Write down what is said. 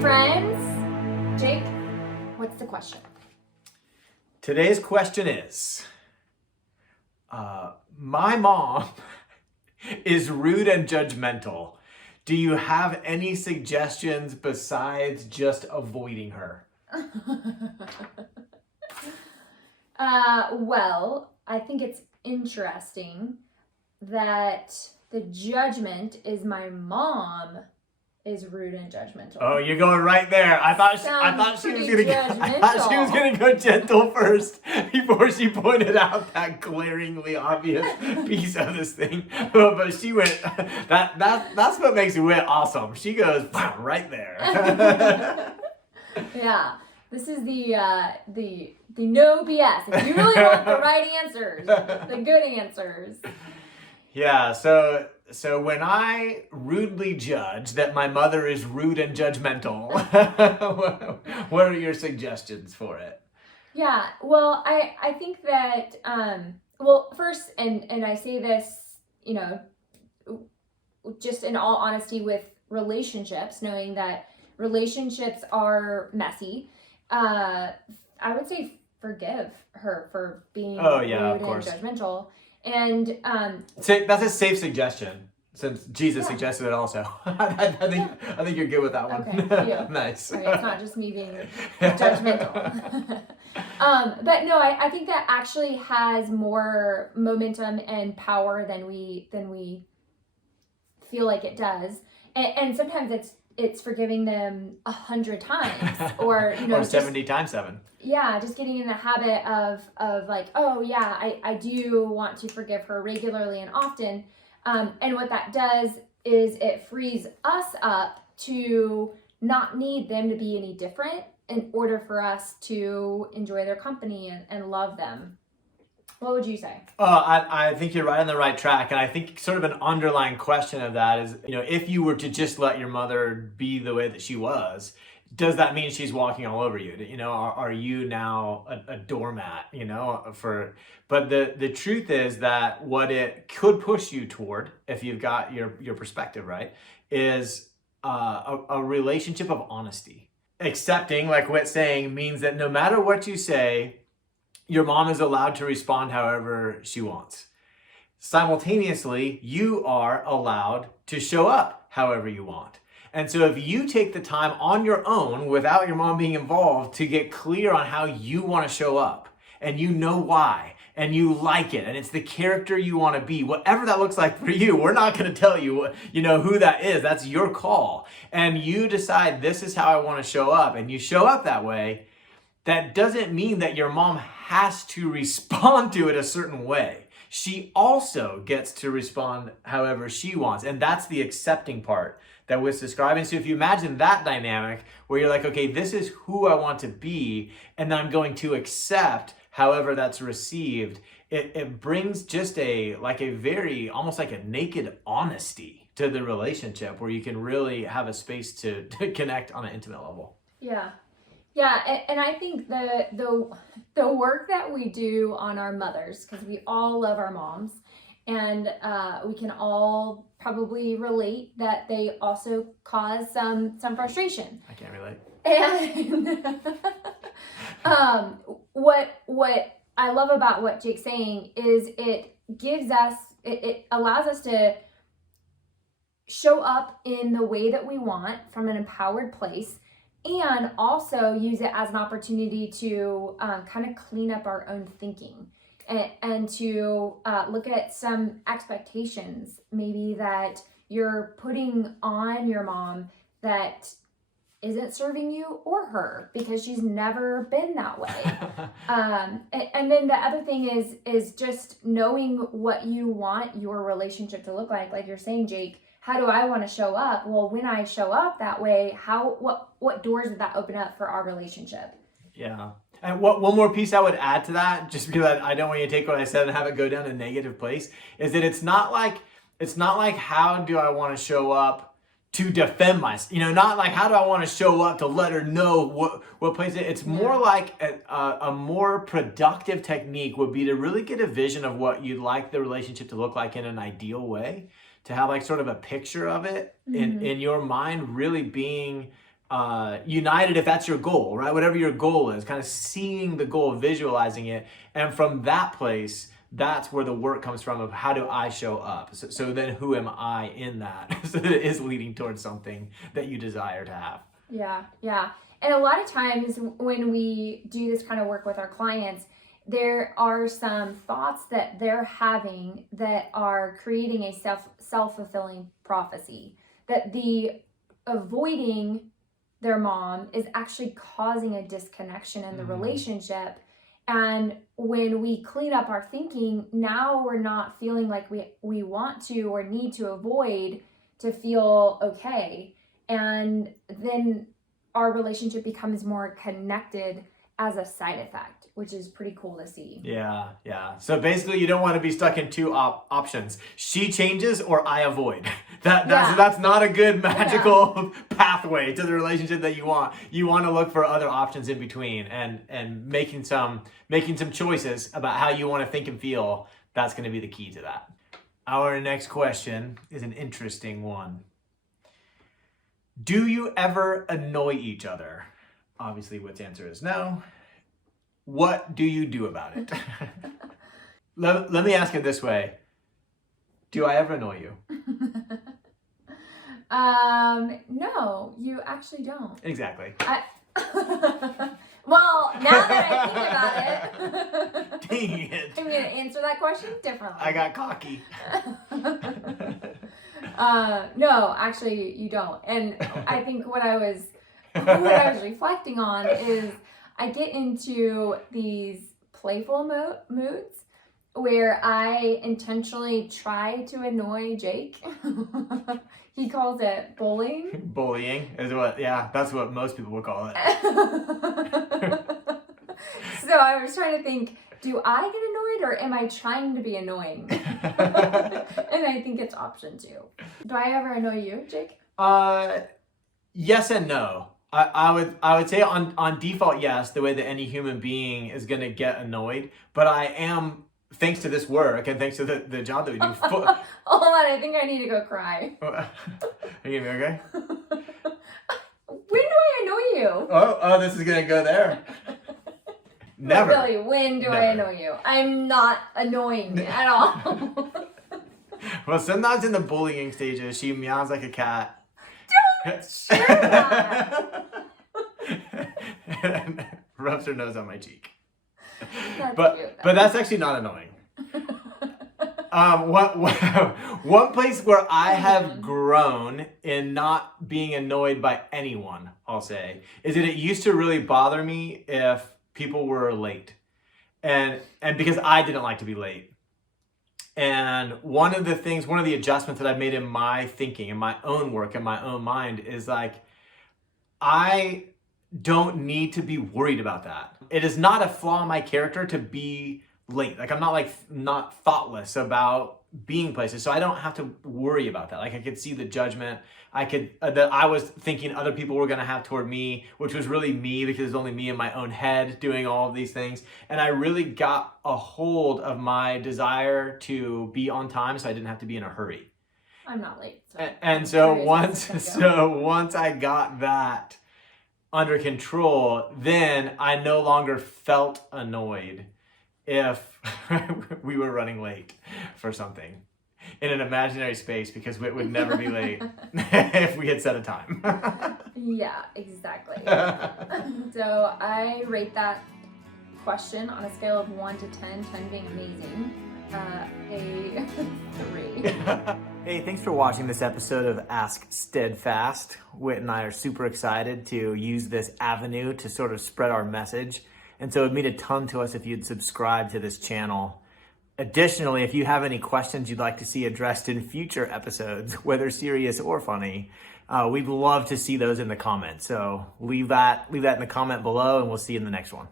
friends. Jake, what's the question? Today's question is, my mom is rude and judgmental. Do you have any suggestions besides just avoiding her? Well, I think it's interesting that the judgment is my mom is rude and judgmental. Oh, you're going right there. I thought she was gonna go gentle first before she pointed out that glaringly obvious piece of this thing. But she went. That's what makes Whit awesome. She goes right there. Yeah, this is the no BS. If you really want the right answers, the good answers. Yeah, so when I rudely judge that my mother is rude and judgmental, what are your suggestions for it? Yeah, well, I think that, well, first, and I say this, just in all honesty with relationships, knowing that relationships are messy, I would say forgive her for being rude and judgmental. And that's a safe suggestion, since Jesus suggested it also. I think you're good with that one. Okay, Nice. Right, it's not just me being judgmental. But no, I think that actually has more momentum and power than we feel like it does. And sometimes it's forgiving them 100 times, or or 70 times 7. Yeah, just getting in the habit of like, oh yeah, I do want to forgive her regularly and often. And what that does is it frees us up to not need them to be any different in order for us to enjoy their company and love them. What would you say? I think you're right on the right track. And I think sort of an underlying question of that is, if you were to just let your mother be the way that she was, does that mean she's walking all over you? Are you now a doormat, but the truth is that what it could push you toward, if you've got your perspective right, is a relationship of honesty. Accepting, like Whit's saying, means that no matter what you say, your mom is allowed to respond however she wants. Simultaneously, you are allowed to show up however you want. And so if you take the time on your own, without your mom being involved, to get clear on how you want to show up, and you know why, and you like it, and it's the character you want to be, whatever that looks like for you, we're not going to tell you, who that is. That's your call. And you decide, this is how I want to show up, and you show up that way. That doesn't mean that your mom has to respond to it a certain way. She also gets to respond however she wants. And that's the accepting part that Whit's describing. So if you imagine that dynamic where you're like, okay, this is who I want to be, and then I'm going to accept however that's received, it brings just almost like a naked honesty to the relationship, where you can really have a space to connect on an intimate level. Yeah. Yeah, and I think the work that we do on our mothers, because we all love our moms, and we can all probably relate that they also cause some frustration. I can't relate. And what I love about what Jake's saying is it allows us to show up in the way that we want from an empowered place, and also use it as an opportunity to kind of clean up our own thinking and to look at some expectations maybe that you're putting on your mom that isn't serving you or her, because she's never been that way. And then the other thing is just knowing what you want your relationship to look like you're saying, Jake. How do I want to show up? Well, when I show up that way, what doors would that open up for our relationship? Yeah. And one more piece I would add to that, just because I don't want you to take what I said and have it go down a negative place, is that it's not like how do I want to show up to defend myself? Not like how do I want to show up to let her know what place it. It's more like a more productive technique would be to really get a vision of what you'd like the relationship to look like in an ideal way. To have like sort of a picture of it in your mind, really being united if that's your goal, right? Whatever your goal is, kind of seeing the goal, visualizing it. And from that place, that's where the work comes from of how do I show up? So then who am I in that? So that it is leading towards something that you desire to have. Yeah, yeah. And a lot of times when we do this kind of work with our clients, there are some thoughts that they're having that are creating a self-fulfilling prophecy, that the avoiding their mom is actually causing a disconnection in the relationship. And when we clean up our thinking, now we're not feeling like we want to or need to avoid to feel okay. And then our relationship becomes more connected as a side effect, which is pretty cool to see. Yeah, yeah. So basically, you don't want to be stuck in two options: she changes or I avoid. That's not a good magical pathway to the relationship that you want. You want to look for other options in between, and making some choices about how you want to think and feel. That's going to be the key to that. Our next question is an interesting one. Do you ever annoy each other? Obviously, Whit's answer is no. What do you do about it? Let me ask it this way. Do I ever annoy you? No, you actually don't. Exactly. Well, now that I think about it, Dang it. I'm going to answer that question differently. I got cocky. No, actually, you don't. And I think what I was reflecting on is I get into these playful moods where I intentionally try to annoy Jake. He calls it bullying. Bullying is that's what most people would call it. So I was trying to think, do I get annoyed or am I trying to be annoying? And I think it's option 2. Do I ever annoy you, Jake? Yes and no. I would say on default, yes, the way that any human being is going to get annoyed. But I am, thanks to this work and thanks to the job that we do. Hold on, I think I need to go cry. Are you gonna be okay? When do I annoy you? Oh, this is going to go there. Never. No, really, when do I annoy you? I'm not annoying at all. Well, sometimes in the bullying stages, she meows like a cat. Don't share that. And rubs her nose on my cheek. That's But cute. that's actually not annoying. One place where I have grown in not being annoyed by anyone, I'll say, is that it used to really bother me if people were late. And because I didn't like to be late. And one of the adjustments that I've made in my thinking, in my own work, in my own mind is like, I don't need to be worried about that. It is not a flaw in my character to be late. Like I'm not thoughtless about being places. So I don't have to worry about that. Like I could see the judgment that I was thinking other people were going to have toward me, which was really me because it's only me in my own head doing all of these things. And I really got a hold of my desire to be on time so I didn't have to be in a hurry. I'm not late. So once I got that under control, then I no longer felt annoyed if we were running late for something in an imaginary space, because we would never be late if we had set a time. Yeah, exactly. So I rate that question on a scale of 1 to 10, 10 being amazing, a 3. Hey, thanks for watching this episode of Ask Steadfast. Whit and I are super excited to use this avenue to sort of spread our message. And so it would mean a ton to us if you'd subscribe to this channel. Additionally, if you have any questions you'd like to see addressed in future episodes, whether serious or funny, we'd love to see those in the comments. So leave that in the comment below, and we'll see you in the next one.